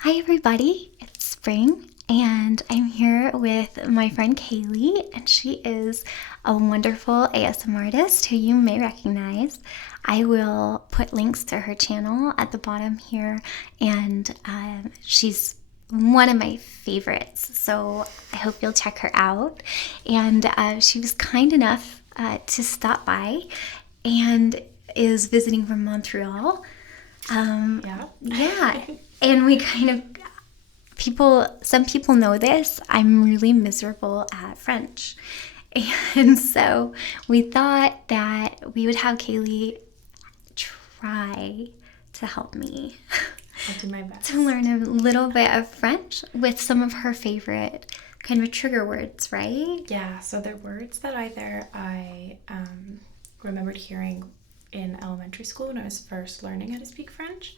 Hi everybody, it's spring and I'm here with my friend Kaylee, and she is a wonderful ASMR artist who you may recognize. I will put links to her channel at the bottom here, and she's one of my favorites, so I hope you'll check her out. And she was kind enough to stop by and is visiting from Montreal. Yeah. And we kind of, some people know this, I'm really miserable at French. And so we thought that we would have Kaylee try to help me. I'll do my best. To learn a little bit of French with some of her favorite kind of trigger words, right? Yeah, so they're words that either I remembered hearing in elementary school when I was first learning how to speak French,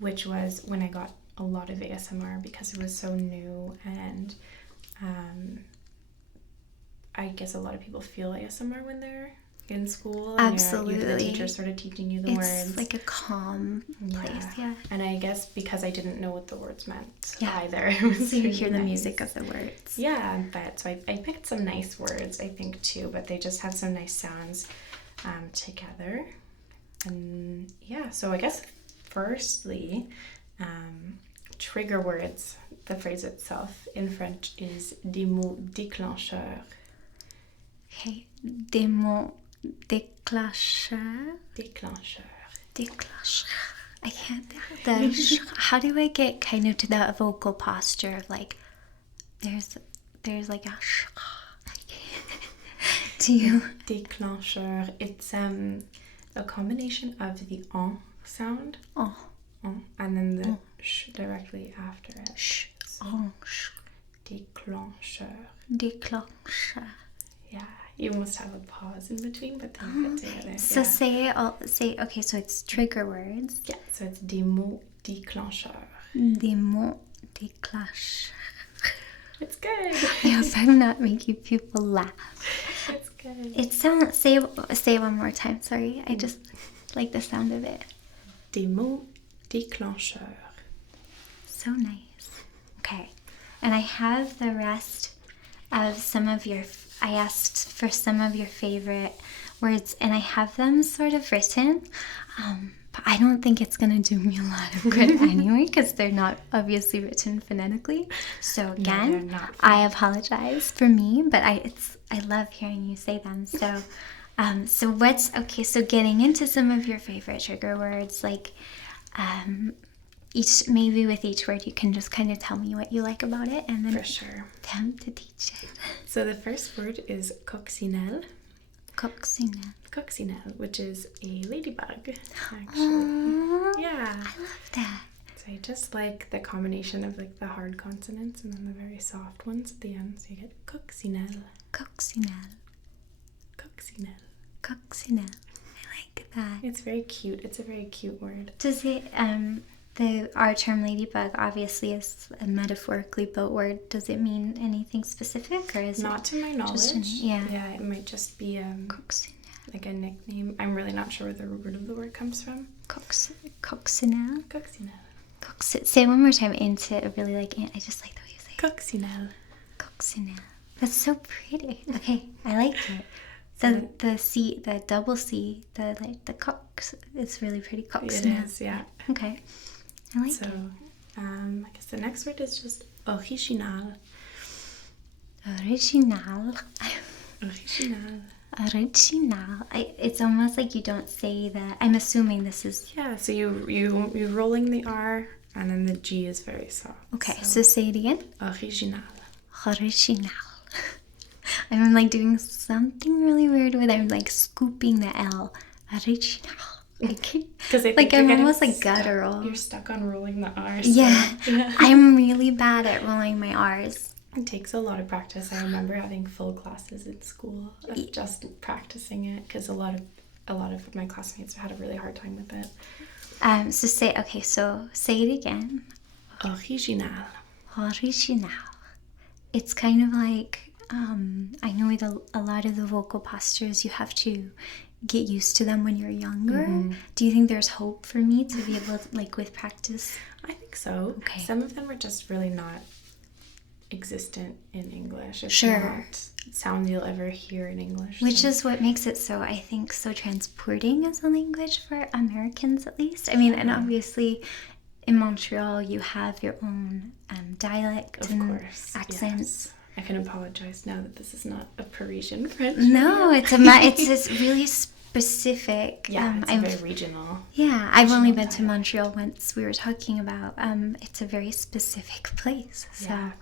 which was when I got a lot of ASMR because it was so new, and I guess a lot of people feel ASMR when they're in school. And Absolutely. You're the teacher sort of teaching you the words. It's like a calm place, yeah. And I guess because I didn't know what the words meant either. It was so you hear the music of the words. Yeah, but so I picked some nice words, I think, too, but they just have some nice sounds together. And yeah, so I guess firstly, trigger words, the phrase itself in French is des mots déclencheurs. Okay, des mots déclencheurs. Déclencheur. I can't. How do I get kind of to that vocal posture of like, there's like a sh. Do you? Déclencheur. It's a combination of the on sound, Oh. and then the sh directly after it. Sh. So, Oh. Sh. déclencheur. Déclencheur. Yeah, you must have a pause in between, but then fit together. So say okay, so it's trigger words. Yeah, so it's des mots déclencheurs. Des mots déclencheurs. It's good. I hope I'm not making people laugh. It's good. It sounds, say one more time, sorry. I just like the sound of it. Des mots déclencheurs. So nice. Okay. And I have the rest of I asked for some of your favorite words, and I have them sort of written, but I don't think it's going to do me a lot of good anyway, because they're not obviously written phonetically. So again, no, I apologize for me, but I love hearing you say them. So, so getting into some of your favorite trigger words, like, maybe with each word you can just kind of tell me what you like about it, and then For sure. attempt to teach it. So the first word is coccinelle. Coccinelle, which is a ladybug, actually. Aww, Yeah. I love that. So I just like the combination of like the hard consonants and then the very soft ones at the end. So you get coccinelle. Coccinelle. I like that. It's very cute. It's a very cute word. Does it our term ladybug obviously is a metaphorically built word. Does it mean anything specific, or is Not it to my knowledge. yeah, it might just be coccinelle? like a nickname. I'm really not sure where the root of the word comes from. Coccinelle. Coccinelle. Say it one more time into really like it. I just like the way you say it. Coccinelle. Coccinelle. That's so pretty. Okay, I like it. The C, the double C, the cox, it's really pretty. Coccinelle. It is, yeah. Okay, I like So, it. I guess the next word is just original. Original. Original. It's almost like you don't say that. I'm assuming this is. Yeah, so you're rolling the R, and then the G is very soft. Okay, so say it again. Original. Original. I'm like doing something really weird with it. I'm like scooping the L. Original. Like I'm almost like guttural. You're stuck on rolling the R. So, Yeah. I'm really bad at rolling my R's. It takes a lot of practice. I remember having full classes at school of just practicing it, because a lot of my classmates had a really hard time with it. So say it again. Original. Original. It's kind of like, I know with a lot of the vocal postures you have to get used to them when you're younger. Do you think there's hope for me to be able to, like, with practice? I think so. Okay. Some of them are just really not existent in English. It's Sure. not sounds you'll ever hear in English. Which is what makes it so, I think, so transporting as a language for Americans, at least. I mean, and obviously in Montreal, you have your own dialect and accent. Yes. I can apologize now that this is not a Parisian French. No, it's this really specific. Yeah, it's very regional. Yeah, I've only been to Montreal once. We were talking about it's a very specific place. So, Yeah.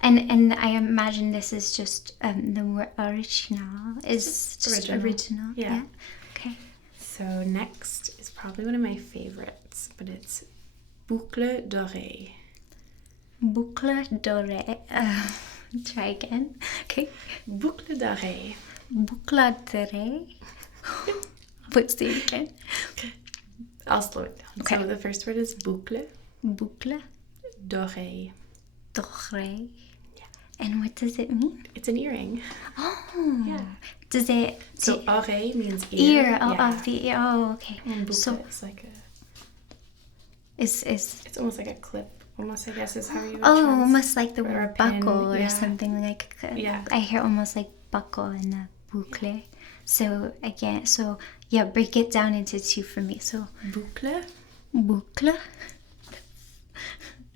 and I imagine this is just the word original is just original. Yeah. Okay. So next is probably one of my favorites, but it's boucle d'oreille. Boucle d'oreille. Try again. Okay. Boucle d'oreille. Boucle d'oreille. Let's do it again. I'll slow it down. Okay. So the first word is boucle Boucle d'oreille. d'oreille. Yeah. And what does it mean? It's an earring. Oh. Yeah. Does it... So oreille means ear. Of the ear. Oh, okay. And boucle So is like a... it's almost like a clip. Almost, I guess, is how you would almost like the or word a pin, buckle or yeah. something like. Yeah. I hear almost like buckle and a boucle. So again, break it down into two for me. So Boucle. boucle.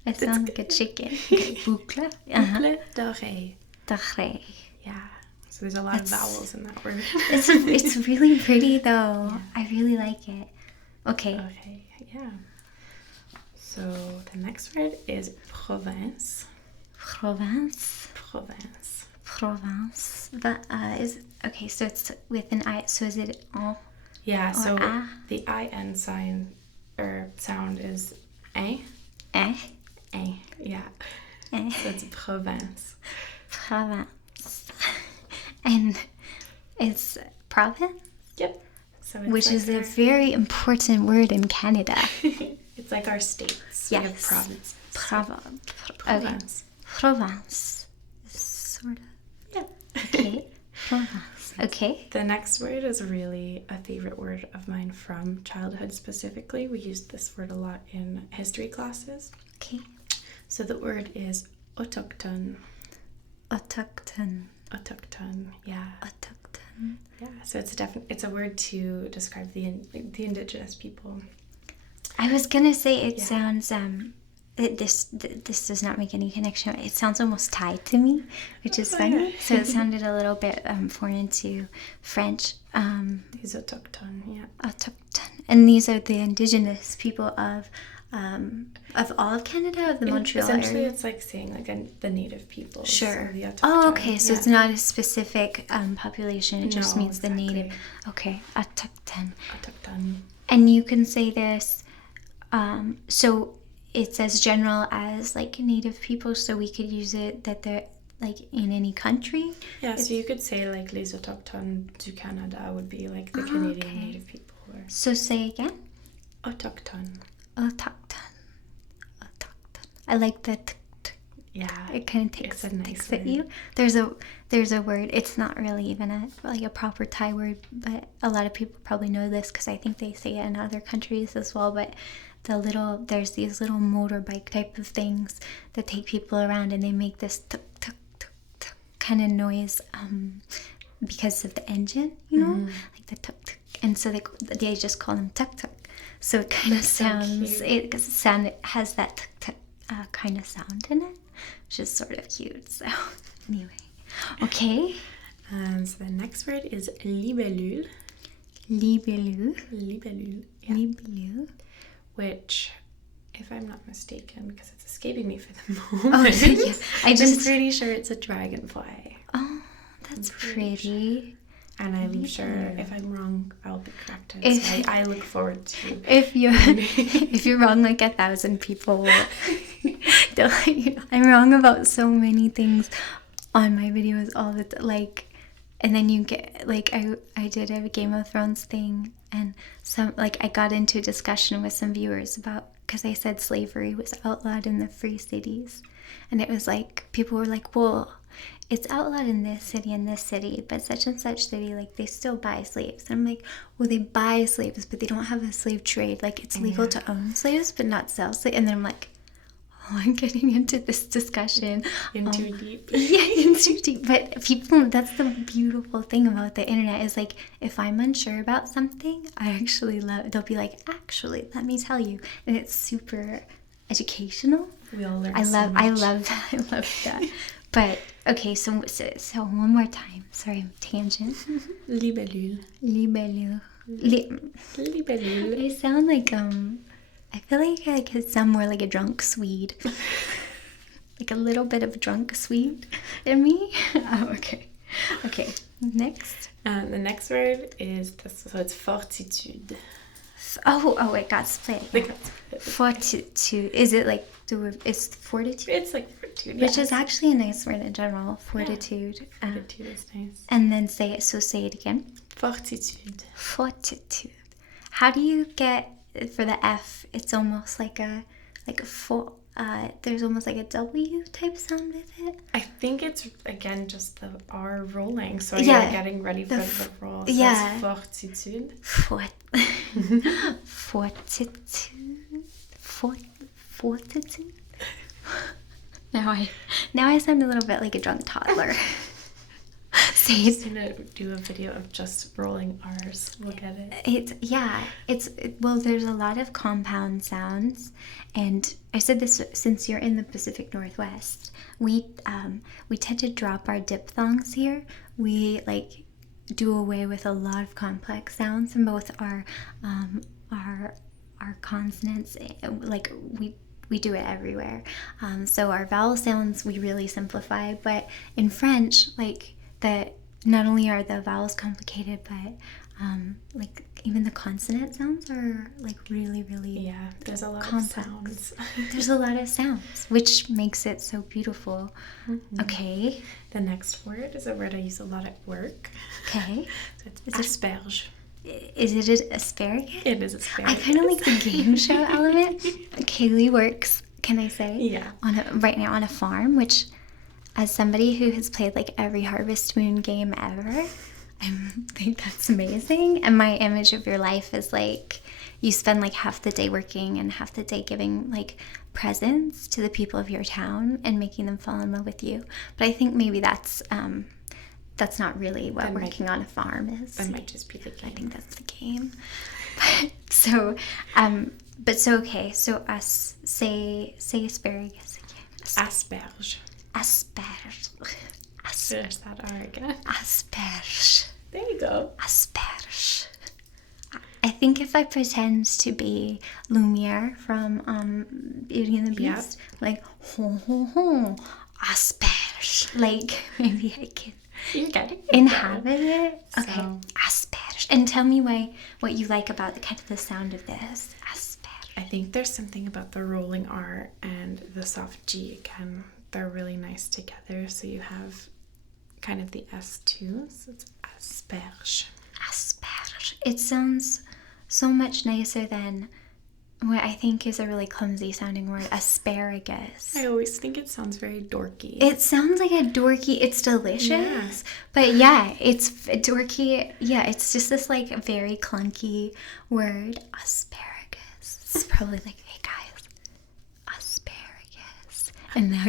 It sounds like a chicken. Okay, boucle. Boucle d'oreille. D'oreille. Yeah. So there's a lot of vowels in that word. It's really pretty though. Yeah. I really like it. Okay. Okay. Yeah. So the next word is province. Province. Province. Province. But okay, so it's with an I. So is it en? Yeah, so a? the IN sign or sound is eh. Eh? Eh. Yeah. Eh. So it's province. Province. And it's province? Yep. So it's which like is a very important word in Canada. It's like our states. Yes. We have provinces. Province. Province. Sort of. Yeah. Okay. Province. Okay. The next word is really a favorite word of mine from childhood specifically. We used this word a lot in history classes. Okay. So the word is autochtone. Autochtone. Autochtone, yeah. Autochtone. Yeah, so it's a word to describe the indigenous people. I was gonna say it sounds this does not make any connection. It sounds almost Thai to me, which is funny. So it sounded a little bit foreign to French. These autochtone, yeah. Autochtone, and these are the indigenous people of all of Canada, of the Montreal essentially area. it's like saying like the native people. Sure. So the autochtone, Oh, okay. So it's not a specific population. It just means exactly. the native. Okay, autochtone. Autochtone. And you can say this. So it's as general as like native people. So we could use it that they're like in any country. Yeah. So you could say like les autochtones du Canada would be like the Canadian native people. Or So say again. autochtone. Autochtone. Autochtone. I like that. Yeah. It kind of takes at you. There's a word. It's not really even a proper Thai word, but a lot of people probably know this because I think they say it in other countries as well. But there's these little motorbike type of things that take people around, and they make this tuk tuk tuk tuk kind of noise because of the engine, like the tuk tuk, and so they just call them tuk tuk. So it kind of sounds it has that tuk tuk kind of sound in it, which is sort of cute. So anyway, okay. So the next word is libellule. Libellule. Libellule. Yeah. Libellule. Which, if I'm not mistaken, because it's escaping me for the moment, yeah. I'm pretty sure it's a dragonfly. Oh, that's pretty. And I'm sure if I'm wrong, I'll be corrected. So I look forward to. If you're wrong, like 1,000 people will. They'll let you know. I'm wrong about so many things on my videos all the time. Like, and then you get like I did a Game of Thrones thing, and I got into a discussion with some viewers about because I said slavery was outlawed in the free cities, and it was like people were like, well, it's outlawed in this city, but such and such city, like, they still buy slaves. And I'm like, well, they buy slaves, but they don't have a slave trade. Like, it's legal to own slaves, but not sell slaves. And then I'm like, oh, I'm getting into this discussion. In too deep. Yeah, in too deep. But people, that's the beautiful thing about the internet is, like, if I'm unsure about something, they'll be like, actually, let me tell you. And it's super educational. We all learn I so love that. But okay, so one more time. Sorry, tangent. Libellule. Libellule. Libellule. I sound like I feel like I could sound more like a drunk Swede. Like a little bit of drunk Swede in me. Oh, okay. Okay. Next. The next word is so it's fortitude. Oh, it got split. Fortitude. Is it like it's fortitude? It's like fortitude, which is actually a nice word in general. Fortitude. Yeah. Fortitude is nice. And then say it again. Fortitude. Fortitude. How do you get for the F? It's almost like there's almost like a W type sound with it. I think it's again just the R rolling, so you're getting ready for the roll. So it's fortitude. Fortitude. Now I sound a little bit like a drunk toddler. I'm gonna do a video of just rolling R's. We'll get it. Well, there's a lot of compound sounds, and I said this since you're in the Pacific Northwest, we tend to drop our diphthongs here. We like do away with a lot of complex sounds in both our consonants. Like we do it everywhere. So our vowel sounds we really simplify, but in French, like not only are the vowels complicated, but like even the consonant sounds are like really there's a lot complex. Of sounds. There's a lot of sounds, which makes it so beautiful. Mm-hmm. Okay. The next word is a word I use a lot at work. Okay. So it's asperge. Is it asparagus? It is asparagus. I kind of like the game show element. Kaylee works, can I say? Yeah. Right now on a farm, which, as somebody who has played like every Harvest Moon game ever, I think that's amazing. And my image of your life is like you spend like half the day working and half the day giving like presents to the people of your town and making them fall in love with you. But I think maybe that's not really what working on a farm is. That might just be the game. I think that's the game. Okay. So us say asparagus again. Asperge. Asperge. There's that R again. Asperge. There you go. Asperge. I think if I pretend to be Lumiere from Beauty and the Beast, like ho ho ho, asperge. Like maybe I can inhabit it. Okay, so. Asperge. And tell me what you like about the sound of this. Asperge. I think there's something about the rolling R and the soft G again. They're really nice together. So you have kind of the S too. So it's asperge. Asperge. It sounds so much nicer than what I think is a really clumsy sounding word, asparagus. I always think it sounds very dorky. It sounds like a dorky, it's delicious, but yeah, it's dorky. Yeah, it's just this like very clunky word, asparagus. It's probably like, hey guys, asparagus. And now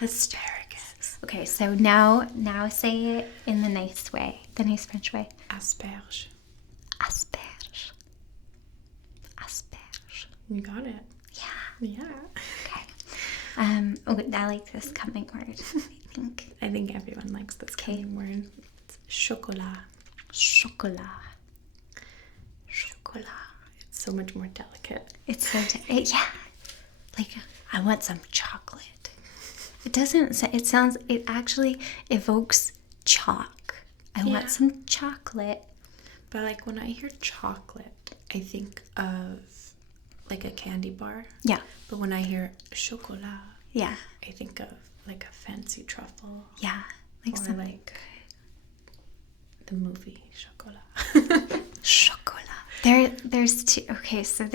asparagus. Okay, so now say it in the nice way, the nice French way. Asperge. Asperge. You got it. Yeah. Okay. I like this coming word. I think everyone likes this coming word. It's chocolat. Chocolat. It's so much more delicate. It's so like I want some chocolate. It doesn't. It actually evokes chalk. I want some chocolate. But like when I hear chocolate, I think of like a candy bar. Yeah. But when I hear chocolat, yeah, I think of like a fancy truffle. Yeah. Like or like the movie Chocolat. Chocolat. There's two. Okay, so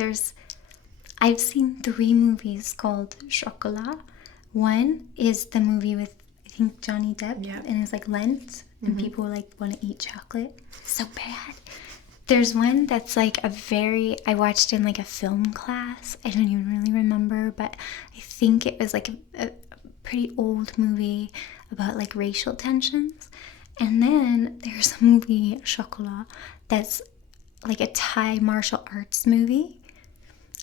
I've seen 3 movies called Chocolat. One is the movie with, I think Johnny Depp, Yeah. and it's like Lent, and people like want to eat chocolate. So bad. There's one that's like I watched in like a film class. I don't even really remember, but I think it was like a pretty old movie about like racial tensions. And then there's a movie, Chocolat, that's like a Thai martial arts movie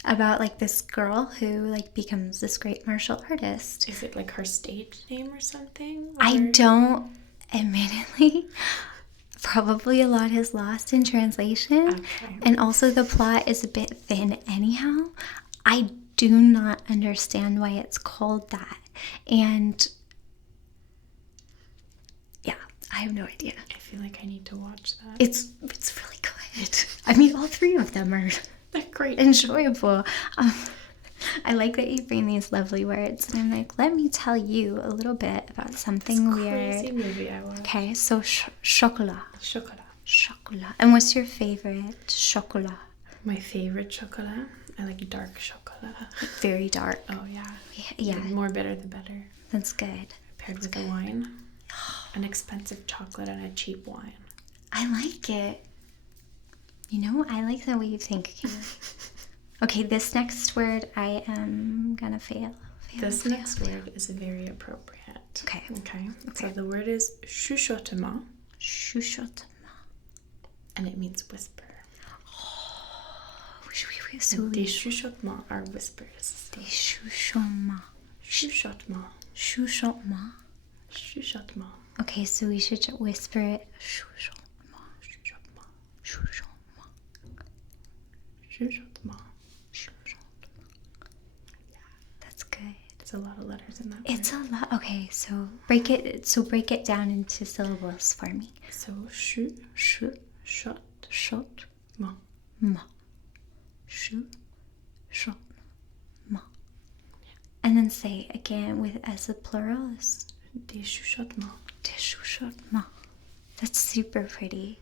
about like this girl who like becomes this great martial artist. Is it like her stage name or something? I don't, admittedly, probably a lot is lost in translation. Okay. And also the plot is a bit thin anyhow. I do not understand why it's called that. And yeah, I have no idea. I feel like I need to watch that. It's really good. I mean, all three of them are They're great. enjoyable. I like that you bring these lovely words, and I'm like, let me tell you a little bit about something weird. Crazy movie I watched. Okay, so chocolat. Chocolat. Chocolat. And what's your favorite chocolat? My favorite chocolat? I like dark chocolat. Very dark. Oh, yeah. Yeah, The more bitter, the better. that's good. Paired with a wine. An expensive chocolate and a cheap wine. I like it. You know, I like the way you think, Kayla. Okay, this next word I am gonna fail. This next word is very appropriate. Okay. Okay. So the word is chuchotement, Chuchotement. and it means whisper. So Des chuchotements are whispers. des chuchotements. Chuchotement. Chuchotement. Chuchotement. Okay, so we should whisper it. Chuchotement. Chuchotement. Chuchotement. Chuchotement. That's good. It's a lot of letters in that It's word. a lot. Okay, so break it down into syllables for me. So shu, Shu, shot, shot, ma. ma. Shu, shot, ma. And then say again with as a plural is Des chuchotements. des chuchotements. That's super pretty.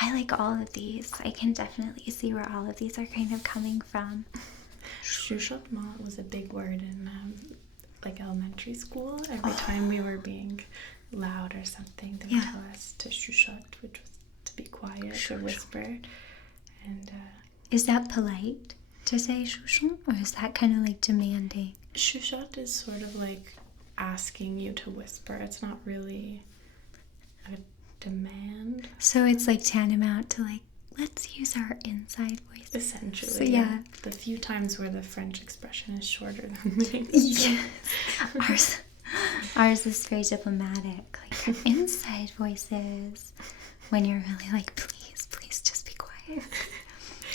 I like all of these. I can definitely see where all of these are kind of coming from. Chuchotement was a big word in like elementary school. Every time we were being loud or something, they would tell us to chuchot, which was to be quiet or whisper. And Is that polite to say chuchon, or is that kind of like demanding? chuchot is sort of like asking you to whisper. It's not really a demand. So it's like tantamount to like, let's use our inside voice. Essentially. So yeah. The few times where the French expression is shorter than the English. Yes. Ours is very diplomatic. Like our inside voices when you're really like, please just be quiet.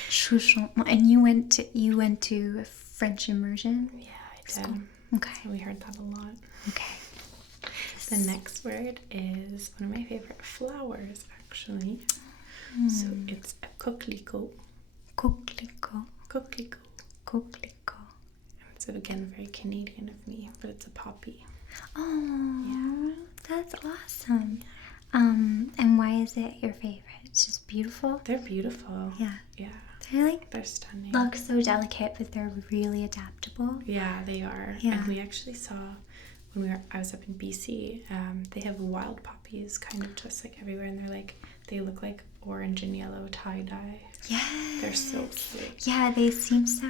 Chuchon. And you went to French immersion? Yeah, I did. School. Okay. We heard that a lot. Okay. The next word is one of my favorite flowers, actually. So it's a coquelicot. Coquelicot. Coquelicot. Coquelicot. So again, very Canadian of me, but it's a poppy. Oh, that's awesome. And why is it your favorite? It's just beautiful. They're beautiful. Yeah. Yeah. They're like They're stunning. look so delicate, but they're really adaptable. Yeah, they are. Yeah. And we actually saw when I was up in BC, they have wild poppies kind of just like everywhere, and they look like orange and yellow tie-dye. Yeah. They're so cute. Yeah, they seem so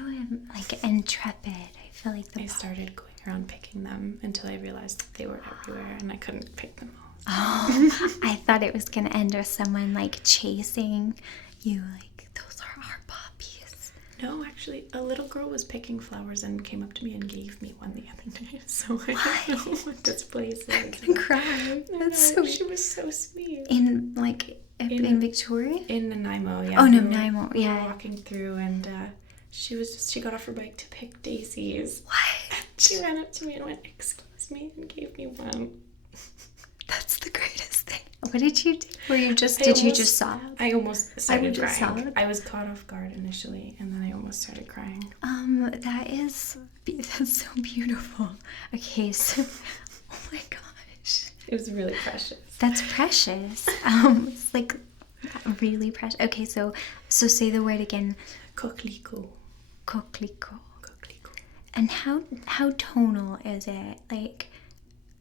like intrepid. I feel like I started going around picking them until I realized that they were everywhere and I couldn't pick them all. Oh, I thought it was gonna end with someone like chasing you, like those are our poppies. No, actually, a little girl was picking flowers and came up to me and gave me one the other day. So I don't know what this place is. I'm gonna cry. That's so. She was so sweet. In in Victoria. In Nanaimo, yeah. Oh, We Nanaimo, were yeah. walking through, and she got off her bike to pick daisies. What? She ran up to me and went, "Excuse me," and gave me one. That's the greatest thing. What did you do? Did you just sob? I almost started just crying. sob. I was caught off guard initially, and then I almost started crying. That's so beautiful. Okay, so oh my gosh. It was really precious. That's precious. It's like really precious. Okay, so say the word again. Coquelicot. Coquelicot. Coquelicot. And how tonal is it? Like,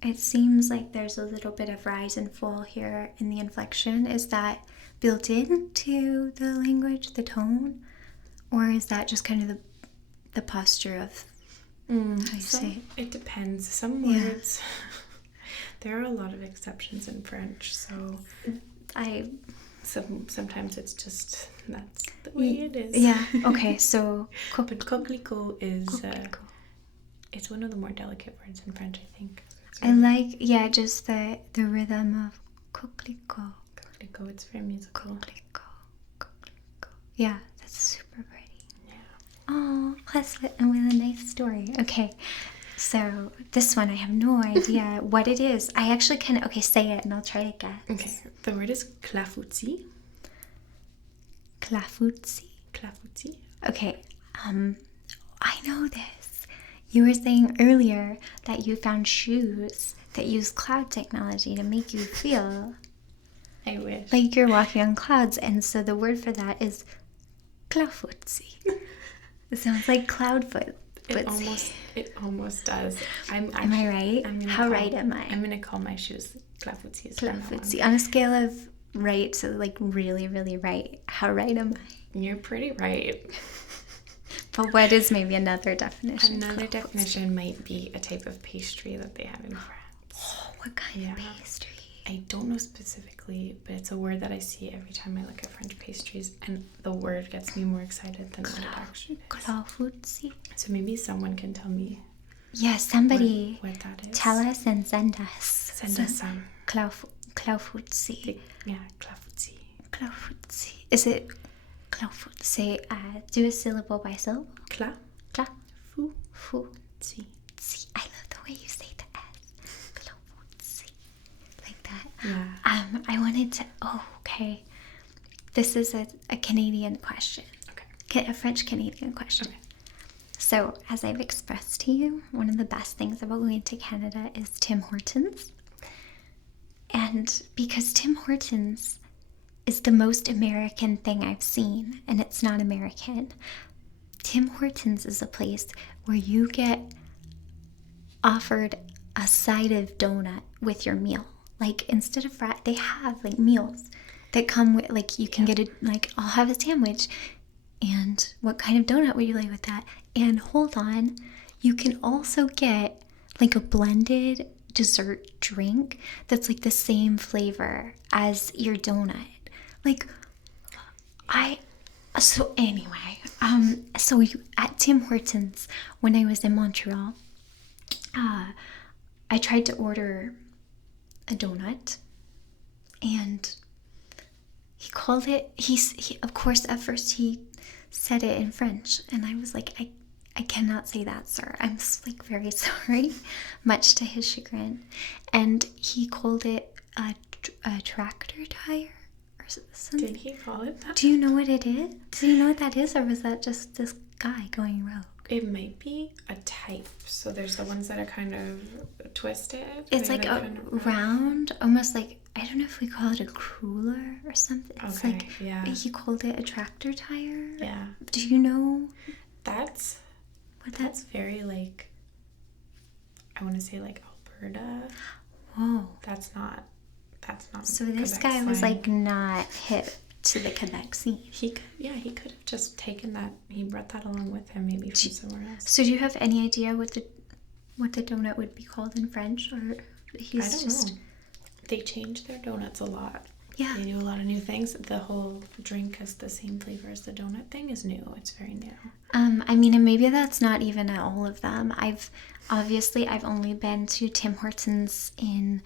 it seems like there's a little bit of rise and fall here in the inflection. Is that built into the language, the tone? Or is that just kind of the posture of how you say it? It depends. Some words, there are a lot of exceptions in French, so sometimes it's just, that's the way it is. Yeah, okay, so But coquelicot is, it's one of the more delicate words in French, I think. I like, just the rhythm of coquelicot. Coquelicot, it's very musical. Coquelicot. Yeah, that's super pretty. Yeah. Oh, plus with a nice story. Okay, so this one I have no idea what it is. I actually okay, say it and I'll try to guess. Okay, the word is clafoutis. Clafoutis. Clafoutis. Okay, I know this. You were saying earlier that you found shoes that use cloud technology to make you feel I wish. like you're walking on clouds, and so the word for that is Clafoutis. It sounds like cloudfoot. It almost does. Am I right? How right am I? I'm gonna call my shoes clafoutis. Clafoutis. On a scale of right to like really, really right, how right am I? You're pretty right. But what is maybe another definition? Another definition might be a type of pastry that they have in France. Oh, what kind of pastry? I don't know specifically, but it's a word that I see every time I look at French pastries, and the word gets me more excited than what it actually is. Clafoutis. So maybe someone can tell me. Yeah, somebody what that is. tell us and send us. Send us some. Clafoutis. Yeah, clafoutis. Clafoutis. Is it Clafoutis? Say, do a syllable by syllable. Cla. Fu. Si. Si. I love the way you say the S. Clafoutis. Like that. Yeah. I wanted to. Oh, okay. This is a Canadian question. Okay. A French Canadian question. Okay. So, as I've expressed to you, one of the best things about going to Canada is Tim Hortons. And because Tim Hortons is the most American thing I've seen, and it's not American, Tim Hortons is a place where you get offered a side of donut with your meal. Like, instead of they have like meals that come with, like, you can get I'll have a sandwich. And what kind of donut would you like with that? And hold on, you can also get like a blended dessert drink that's like the same flavor as your donut. Like, so anyway, at Tim Hortons, when I was in Montreal, I tried to order a donut, and he called it, he of course, at first he said it in French, and I was like, I cannot say that, sir. I'm like very sorry, much to his chagrin. And he called it a tractor tire or something. Did he call it that? Do you know what it is? Do you know what that is, or was that just this guy going rogue? It might be a type. So there's the ones that are kind of twisted. It's like a round, almost like, I don't know if we call it a cruller or something. It's okay, like, yeah. He called it a tractor tire. Yeah. Do you know? That's very like, I want to say like Alberta. Whoa. That's not. So this Quebec guy was slang. like not hip to the Quebec scene. He could have just taken that. He brought that along with him, maybe from somewhere else. So do you have any idea what the donut would be called in French, or I don't know. They change their donuts a lot. Yeah. They do a lot of new things. The whole drink has the same flavor as the donut thing is new. It's very new. I mean, and maybe that's not even at all of them. I've only been to Tim Hortons in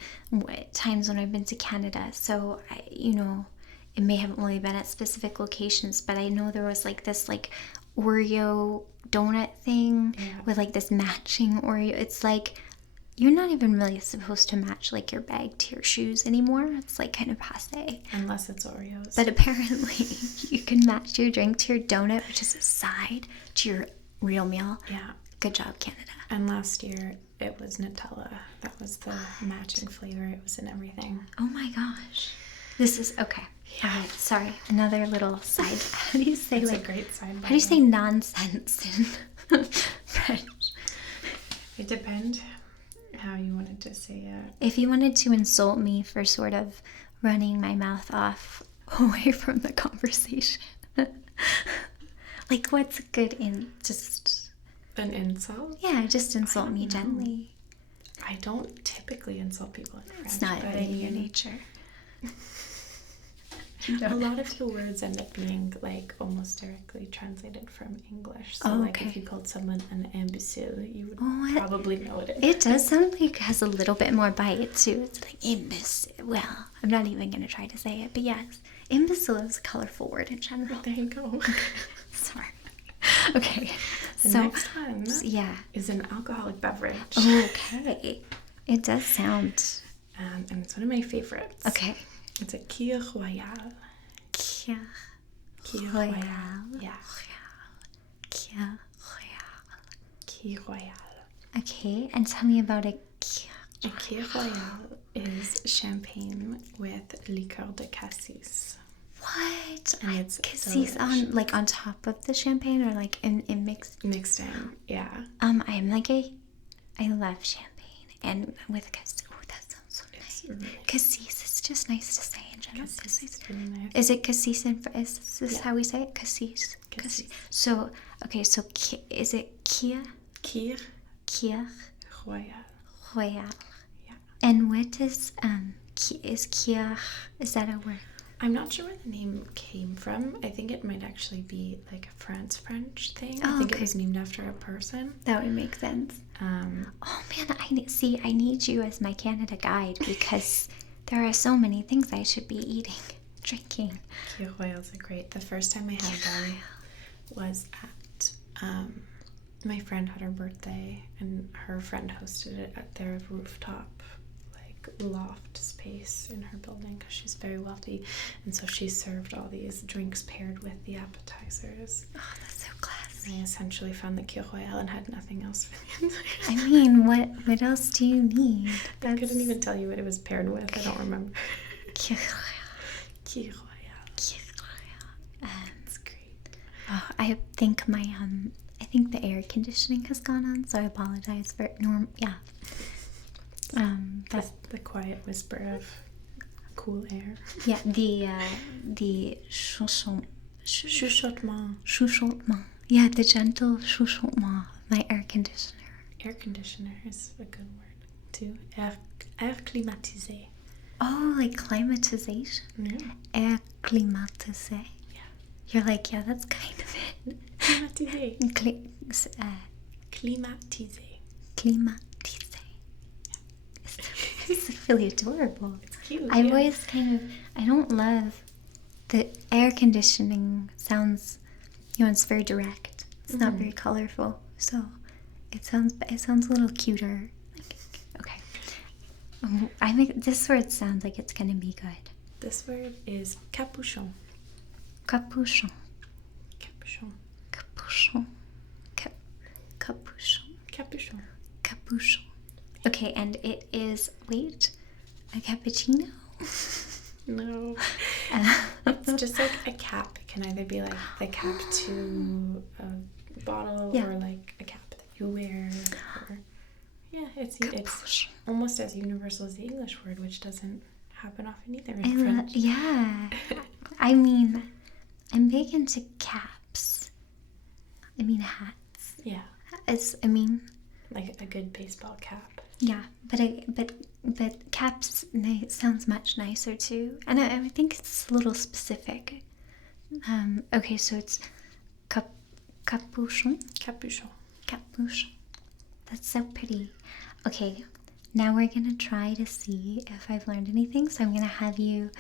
times when I've been to Canada. So, it may have only been at specific locations, but I know there was like this like Oreo donut thing with like this matching Oreo. It's like, you're not even really supposed to match like your bag to your shoes anymore. It's like kind of passe. Unless it's Oreos. But apparently you can match your drink to your donut, which is a side to your real meal. Yeah. Good job, Canada. And last year it was Nutella. That was the matching flavor. It was in everything. Oh my gosh. This is okay. Yeah. All right, sorry. Another little side. How do you say It's like a great side. How do you say nonsense in French? It depends. how you wanted to say it. If you wanted to insult me for sort of running my mouth off away from the conversation. Like, what's good in just... An insult? Yeah, just insult me gently. I don't typically insult people in French. It's not but in your nature. A lot of the words end up being like almost directly translated from English. So Oh, like okay. if you called someone an imbecile, you would Oh, probably know what it is. It does sound like it has a little bit more bite too. It's like imbecile. Well, I'm not even going to try to say it, but yes. Imbecile is a colorful word in general. There you go. Sorry. Okay. The So, next one yeah. is an alcoholic beverage. Okay. It does sound... And it's one of my favorites. Okay. It's a Kir Royale. Kir Royale. Royale. Yeah. Kir Royale. Kir Royale. Okay, and tell me about a Kir. A Kir Royale is champagne with liqueur de cassis. What? And it's Cassis on, like, on top of the champagne or like in mixed? Mixed in, yeah. I'm like I love champagne and with cassis. Oh, that sounds so nice. Really Cassis is just nice to say in general. Cassis is really nice. Is it cassis? Is this how we say it? Cassis. Cassis. So okay, so is it Kir Kir Royale? Royale. Yeah. And what is Kir? Is that a word? I'm not sure where the name came from. I think it might actually be like a French thing. I think it was named after a person. That would make sense. Oh man, I need you as my Canada guide because there are so many things I should be eating, drinking. Kir Royales are great. The first time I had them was at my friend had her birthday and her friend hosted it at their rooftop loft space in her building because she's very wealthy, and so she served all these drinks paired with the appetizers. Oh, that's so classy. And I essentially found the Kir Royale and had nothing else for the entire I mean, what else do you need? I couldn't even tell you what it was paired with. I don't remember. Kir Royale. Kir Royale. Kir Royale. It's great. Oh, I think I think the air conditioning has gone on, so I apologize for That's the quiet whisper of cool air. Yeah, the chuchotement. Yeah, the gentle chuchotement of my air conditioner. Air conditioner is a good word too. Air climatisé. Oh, like climatization. Yeah. Air climatisé. Yeah. You're like, yeah, that's kind of it. Climatisé. Climatisé. Yeah. It's really adorable. It's cute. I've always I don't love the air conditioning sounds, it's very direct. It's not very colorful. So it sounds a little cuter. Okay. I think this word sounds like it's going to be good. This word is capuchon. Capuchon. Capuchon. Capuchon. Capuchon. Capuchon. Capuchon. Okay, and it is, a cappuccino? No. It's just like a cap. It can either be like the cap to a bottle or like a cap that you wear. Or, it's almost as universal as the English word, which doesn't happen often either in French. Yeah. I mean, I'm big into caps. I mean hats. Yeah. Like a good baseball cap. Yeah, but caps sounds much nicer too, and I think it's a little specific. Okay, so it's capuchon. Capuchon. Capuchon. That's so pretty. Okay, now we're gonna try to see if I've learned anything. So I'm gonna have you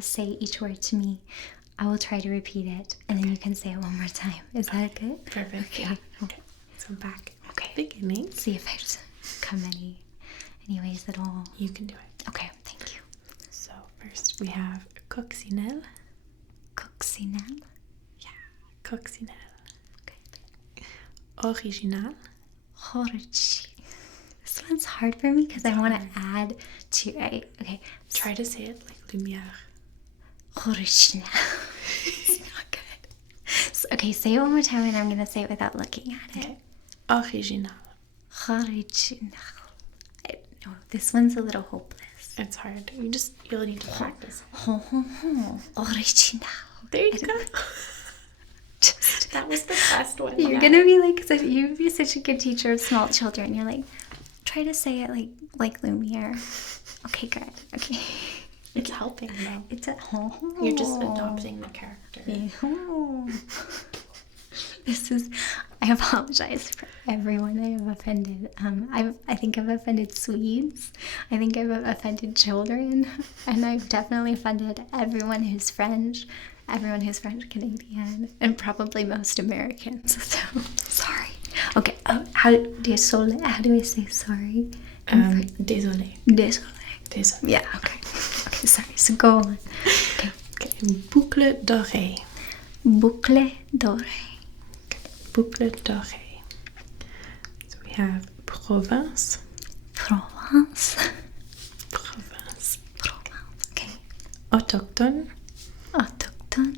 say each word to me. I will try to repeat it, and then you can say it one more time. Is that good? Perfect. Okay. Yeah. Okay. So back. Okay. Beginning. See if I've come any ways at all. You can do it. Okay, thank you. So first we have coccinelle. Coccinelle. Yeah. Coccinelle. Okay. Original. Hortitude. This one's hard for me because I want to add to. Okay. Try to say it like lumière. Original. It's not good. So, okay, say it one more time and I'm going to say it without looking at it. Okay. Original. Original. No, this one's a little hopeless. It's hard. You'll need to practice. Original. There you go. That was the best one. You're gonna be like, you'd be such a good teacher of small children. You're like, try to say it like Lumiere. Okay, good. Okay. It's helping though. It's at home. You're just adopting the character. I apologize for everyone I have offended. I think I've offended Swedes. I think I've offended children. And I've definitely offended everyone who's French Canadian, and probably most Americans. So, sorry. Okay, how do I say sorry? Désolé. Désolé. Yeah, okay. Okay, sorry. So go on. Okay. Boucle d'oreille. Boucle d'oreille. Boucle d'oreille. So we have Provence. Provence. Okay. Autochtone. Autochtone.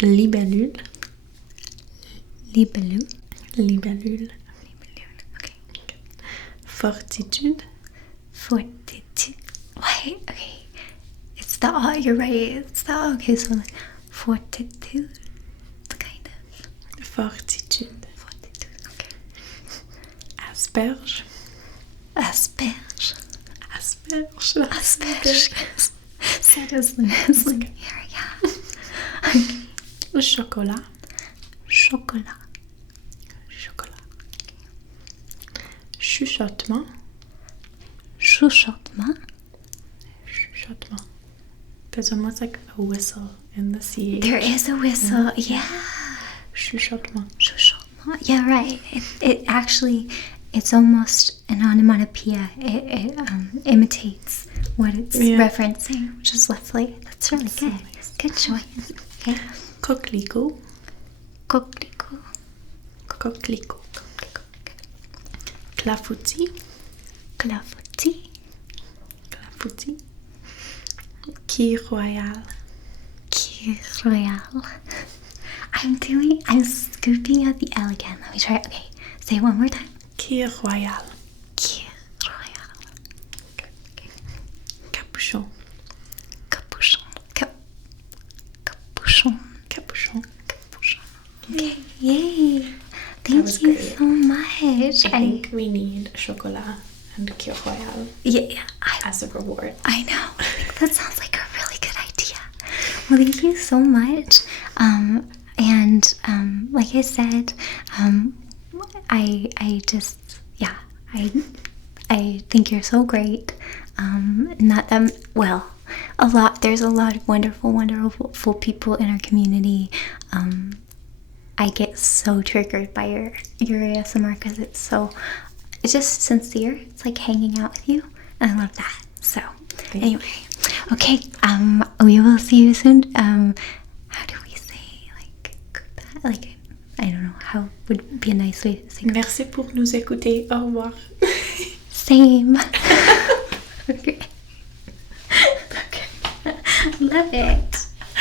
Libellule. Libellule. Okay. Fortitude. Why? Okay. It's the you're right. It's the okay. So like fortitude, kind of. Fortitude. Okay. Asperge. Asperge. That is like here, yeah. Okay. Chocolat. Chuchotement. There's almost like a whistle in the CH. There is a whistle, yeah. Chuchotement. Yeah, right. It actually, it's almost an onomatopoeia. It imitates what it's referencing, which is lovely. That's really good. Nice. Good choice. Okay. Coquelicot. Clafoutis. Kir Royale. I'm scooping out the L again. Let me try it. Okay. Say it one more time. Kir Royale. Okay. Capuchon. Okay. Yay. Thank you so much. I think we need chocolat and Kir Royale. Yeah. As a reward. I know. I think that sounds like a really good idea. Well, thank you so much. And like I said, I think you're so great. There's a lot of wonderful people in our community. I get so triggered by your ASMR because it's just sincere. It's like hanging out with you, and I love that. So anyway, okay, we will see you soon. How do we say like I don't know, how would be a nice way to say Merci pour nous écouter. Au revoir. Same. Okay. Love it.